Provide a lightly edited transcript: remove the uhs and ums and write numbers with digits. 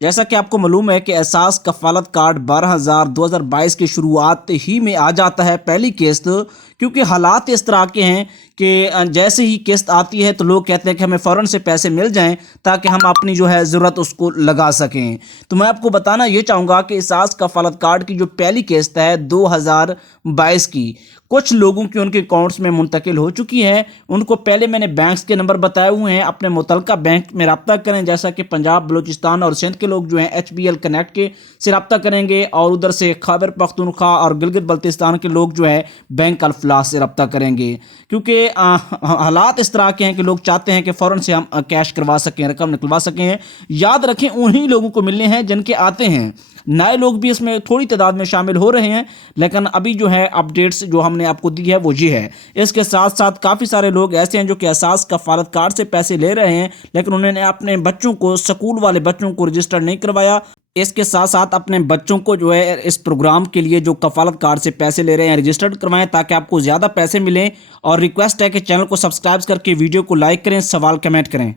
جیسا کہ آپ کو معلوم ہے کہ احساس کفالت کارڈ 12,000 2022 کی شروعات ہی میں آ جاتا ہے پہلی قسط، کیونکہ حالات اس طرح کے ہیں کہ جیسے ہی قسط آتی ہے تو لوگ کہتے ہیں کہ ہمیں فوراً سے پیسے مل جائیں تاکہ ہم اپنی جو ہے ضرورت اس کو لگا سکیں۔ تو میں آپ کو بتانا یہ چاہوں گا کہ احساس کفالت کارڈ کی جو پہلی قسط ہے 2022 کی، کچھ لوگوں کی ان کے اکاؤنٹس میں منتقل ہو چکی ہے۔ ان کو پہلے میں نے بینکس کے نمبر بتائے ہوئے ہیں، اپنے متعلقہ بینک میں رابطہ کریں، جیسا کہ پنجاب، بلوچستان اور سندھ کے لوگ جو ہیں HBL کنیکٹ کے سے رابطہ کریں گے، اور ادھر سے خیبر پختونخوا اور گلگت بلتستان کے لوگ جو ہے بینک الفلاح سے رابطہ کریں گے، کیونکہ حالات اس طرح کے ہیں کہ لوگ چاہتے ہیں کہ فوراً سے ہم کیش کروا سکیں، رقم نکلوا سکیں۔ یاد رکھیں انہی لوگوں کو ملنے ہیں جن کے آتے ہیں، نئے لوگ بھی اس میں تھوڑی تعداد میں شامل ہو رہے ہیں، لیکن ابھی جو ہے اپڈیٹس جو ہم نے آپ کو دی ہے وہ یہ ہے۔ اس کے ساتھ ساتھ کافی سارے لوگ ایسے ہیں جو کہ احساس کفالت کارڈ سے پیسے لے رہے ہیں، لیکن انہوں نے اپنے بچوں کو، سکول والے بچوں کو رجسٹر نہیں کروایا۔ اس کے ساتھ ساتھ اپنے بچوں کو جو ہے اس پروگرام کے لیے جو کفالت کارڈ سے پیسے لے رہے ہیں رجسٹرڈ کروائیں تاکہ آپ کو زیادہ پیسے ملیں، اور ریکویسٹ ہے کہ چینل کو سبسکرائب کر کے ویڈیو کو لائک کریں، سوال کمنٹ کریں۔